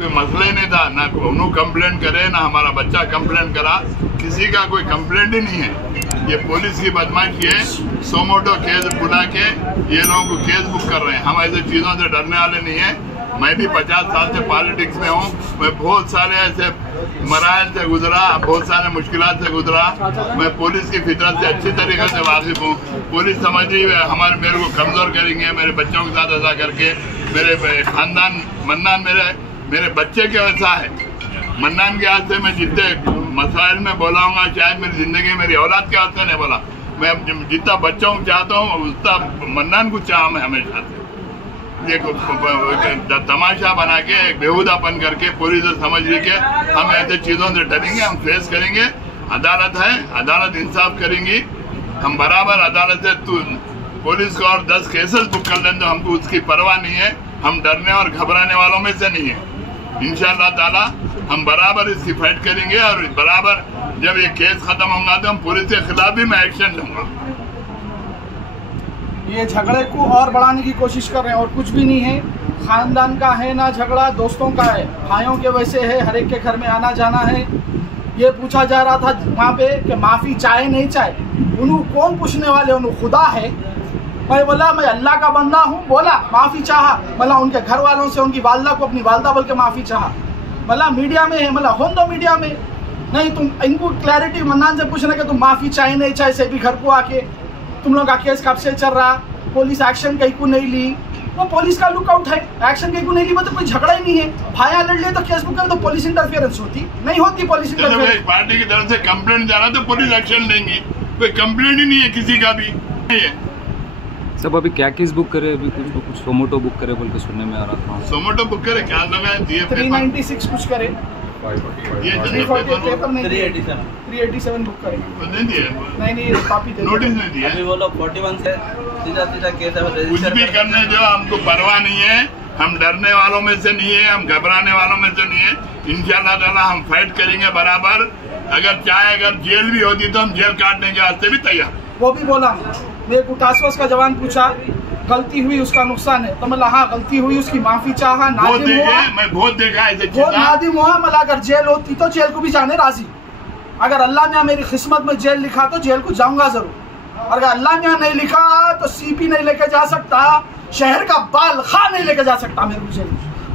कोई मसला ही नहीं था, ना उन्होंने कंप्लेन करे ना हमारा बच्चा कंप्लेन करा, किसी का कोई कंप्लेंट ही नहीं है। ये पुलिस की बदमाशी है, सोमोटो केस बुला के ये लोगों को केस बुक कर रहे हैं। हम ऐसे चीजों से डरने वाले नहीं है। मैं भी 50 साल से पॉलिटिक्स में हूँ, मैं बहुत सारे ऐसे मराहल से गुजरा, बहुत सारे मुश्किलात से गुजरा। मैं पुलिस की फितरत से अच्छी तरीके से वाकिफ हूँ। पुलिस समझ रही है मेरे को कमजोर करेंगे, मेरे बच्चों के साथ ऐसा करके। मेरे खानदान मन्नान मेरे बच्चे के वैसा है। मन्नान के हाथ से मैं जितने मसाइल में बोला हूँ, शायद मेरी जिंदगी मेरी औलाद के हाथ से नहीं बोला। मैं जितना बच्चों को चाहता हूँ उतना मन्नान को चाह मैं हमेशा से। ये तमाशा बना के बेहुदापन करके पुलिस समझ रही के हम ऐसे चीजों से डरेंगे, हम फेस करेंगे। अदालत है, अदालत इंसाफ करेंगी। हम बराबर अदालत से पुलिस को और 10 केसेस बुक कर लें तो हमको उसकी परवाह नहीं है। हम डरने और घबराने वालों में से नहीं है। इंशाअल्लाह ताला हम बराबर इसकी फाइट करेंगे और बराबर जब ये केस खत्म होगा तो हम पुलिस के खिलाफ भी मैं एक्शन लूंगा। ये झगड़े को और बढ़ाने की कोशिश कर रहे हैं और कुछ भी नहीं है। खानदान का है ना झगड़ा, दोस्तों का है, भाइयों के वैसे है, हर एक के घर में आना जाना है। ये पूछा जा रहा था वहाँ पे कि माफ़ी चाहे नहीं चाहे, उन्होंने कौन पूछने वाले, उन्होंने खुदा है। मैं बोला मैं अल्लाह का बंदा हूँ, बोला माफ़ी चाहा। बोला उनके घर वालों से उनकी वालदा को अपनी वालदा बोल के माफ़ी चाहा। बोला मीडिया में है, बोला हों दो मीडिया में। नहीं तुम इनको क्लैरिटी मन्नान से पूछना कि तुम माफ़ी चाहे नहीं चाहे से भी घर को आके तुम लोग का केस कब से चल रहा, पुलिस एक्शन कहीं को नहीं ली। वो पुलिस का लुकआउट है, एक्शन कहीं को नहीं ली, मतलब कोई झगड़ा ही नहीं है। भाया लड़ ले तो केस बुक कर तो पुलिस इंटरफेरेंस होती नहीं होती। पुलिस इंटरफेरेंस पार्टी की तरफ से कंप्लेंट जा रहा तो पुलिस एक्शन लेंगी, कोई कंप्लेंट ही नहीं है किसी का भी नहीं है। सब अभी क्या केस बुक करे, अभी कुछ सोमोटो बुक करे बोल के सुनने में आ रहा था। सोमोटो बुक करे क्या लगा है, 396 कुछ करे, ये 387 बुक करे। नहीं दिया, नहीं कॉपी दे, नोटिस नहीं दिया। अभी वो लोग 41 से सीधा केस कुछ भी करने जो हमको परवाह नहीं है। हम डरने वालों में से नहीं है, हम घबराने वालों में से नहीं है। इंशाअल्लाह ताला हम फाइट करेंगे बराबर। अगर जेल भी होती तो हम जेल काटने के वास्ते भी तैयार। वो भी बोला, मेरे को टास्क का जवान पूछा गलती हुई उसका नुकसान है तो मैं हाँ गलती हुई उसकी माफी चाहा, नादिम हुआ। मैं बहुत देखा है बहुत नादिम हुआ। मैं अगर जेल होती तो जेल को भी जाने राजी। अगर अल्लाह ने मेरी किस्मत में जेल लिखा तो जेल को जाऊंगा जरूर। अगर अल्लाह ने नहीं लिखा तो सीपी नहीं लेके जा सकता, शहर का बाल खा नहीं लेके जा सकता मेरे को जेल।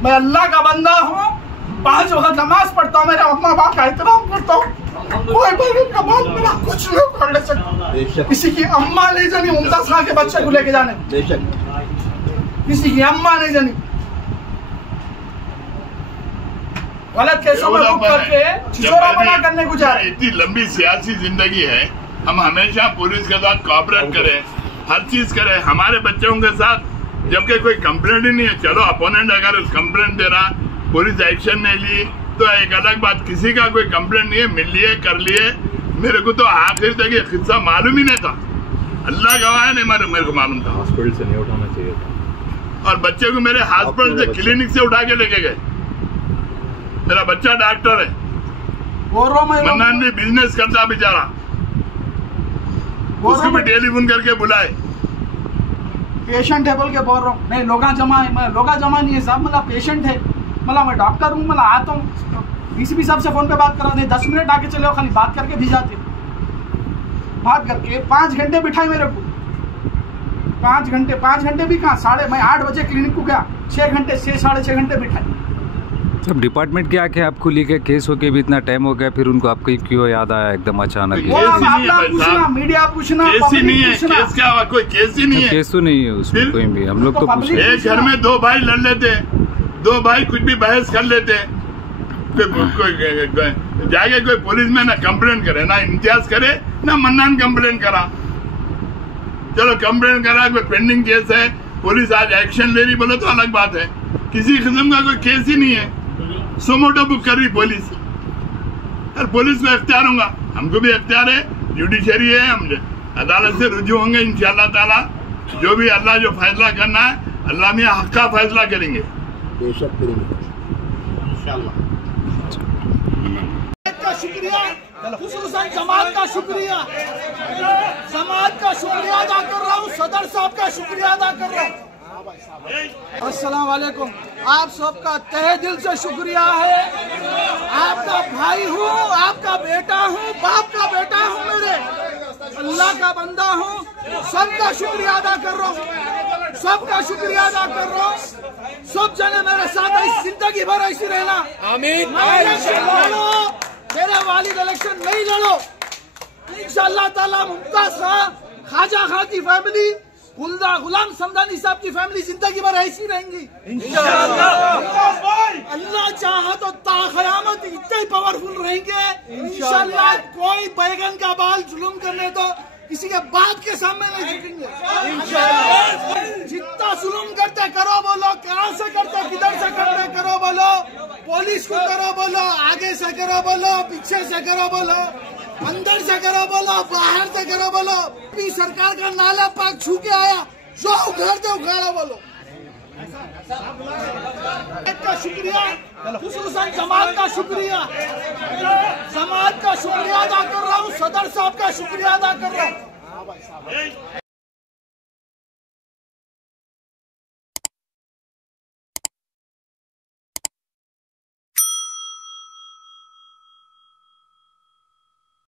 मैं अल्लाह का बंदा हूँ, 5 वक्त नमाज पढ़ता हूँ, मेरे अम्मा बाप का एहतराम करता हूँ। कोई बगैर का बाल मेरा कुछ नहीं कर ले सकता। किसी की अम्मा नहीं जानी मुमताज खान के बच्चे को लेके जाने, किसी की अम्मा नहीं जानी। गलत केसों में बुक करके छिछोरा बना करने को जा रहे। इतनी लंबी सियासी जिंदगी है, हम हमेशा पुलिस के साथ कोऑपरेट करें, हर चीज करें हमारे बच्चों के साथ। जबकि कोई कंप्लेंट ही नहीं है। चलो अपोनेंट अगर कंप्लेंट दे रहा, पुलिस एक्शन नहीं ली तो एक अलग बात। किसी का कोई कंप्लेंट नहीं है, मिल लिए कर लिए। मेरे को तो आखिर तक ये किस्सा मालूम ही नहीं था। अल्लाह गवाह है, नहीं मेरे को मालूम था। हॉस्पिटल से नहीं उठाना चाहिए था। और बच्चे को मेरे हॉस्पिटल से क्लिनिक से उठा के लेके गए। मेरा बच्चा डॉक्टर है, मन्नान भी बिजनेस करता बेचारा, उसको भी टेलीफोन करके बुलाए। पेशेंट है बोल के बोल रहा हूँ। नहीं लोगा जमा है, मैं लोगा जमा नहीं है साहब, मतलब पेशेंट है, मतलब मैं डॉक्टर हूँ, मतलब आता हूँ। डीसीपी साहब से फोन पे बात करा नहीं, 10 मिनट आके चले खाली बात करके भी जाते। बात करके 5 घंटे बिठाए मेरे को, 5 घंटे भी कहाँ, मैं 8 बजे क्लिनिक को गया, 6 घंटे 6-6.5 घंटे बिठाए। सब डिपार्टमेंट के आके आपको लेके केस होके भी इतना टाइम हो गया, फिर उनको आपको क्यों याद आया एकदम अचानक? मीडिया पूछना, केस ही नहीं है, केस क्या हुआ? कोई केस ही नहीं है, केस तो नहीं है उसमें कोई भी। हम लोग तो पूछ रहे हैं, एक घर में 2 भाई लड़ लेते, 2 भाई कुछ भी बहस कर लेते। कोई जाके कोई पुलिस में ना कंप्लेंट करे, ना इम्तियाज करे, ना मन्नान कंप्लेंट करा। चलो कंप्लेंट करा, कोई पेंडिंग केस है, पुलिस आज एक्शन ले रही बोले तो अलग बात है। किसी किस्म का कोई केस ही नहीं है। सोमोटो बुक कर रही पुलिस, और पुलिस को इख्तियार होगा, हमको भी इख्तियार है, जुडिशरी है, हम अदालत से रुजू होंगे इंशाअल्लाह ताला। जो भी अल्लाह जो फैसला करना है, अल्लाह मियां हक का फैसला करेंगे, बेशक करेंगे इंशाअल्लाह। शुक्रिया, खुसूसन जमात का शुक्रिया, समाज का शुक्रिया अदा कर रहा हूँ, सदर साहब का शुक्रिया अदा कर रहा हूँ। अस्सलाम वालेकुम। आप सबका तहे दिल से शुक्रिया है। आपका भाई हूँ, आपका बेटा हूँ, बाप का बेटा हूँ, मेरे अल्लाह का बंदा हूँ। सबका शुक्रिया अदा कर रहा हूँ, सबका शुक्रिया अदा कर रहा हूँ। सब जने मेरे साथ जिंदगी भर ऐसी रहना। आमीन। लड़ो, मेरे वालिद इलेक्शन नहीं लड़ो। इंशाअल्लाह ताला मुमताज खां, ख्वाजा खां की फैमिली, गुलाम समदानी साहब की फैमिली जिंदगी भर ऐसी रहेंगी इंशाअल्लाह। अल्लाह चाहा तो ताक़यामत इतने पावरफुल रहेंगे इंशाअल्लाह। कोई बैगन का बाल जुल्म करने तो किसी के बाप के सामने नहीं झुकेंगे इंशाअल्लाह। जितना जुल्म करते करो बोलो, कहाँ से करते, किधर से करते करो बोलो, पुलिस को करो बोलो, आगे से करो बोलो, पीछे से करो बोलो, अंदर से करो बोलो, बाहर से करो बोलो। सरकार का नाला पाक छू के आया, जो उखाड़ दे उखाड़ा बोलो। का शुक्रिया, खुसूसन समाज का शुक्रिया, समाज का शुक्रिया अदा कर रहा हूँ, सदर साहब का शुक्रिया अदा कर रहा हूँ।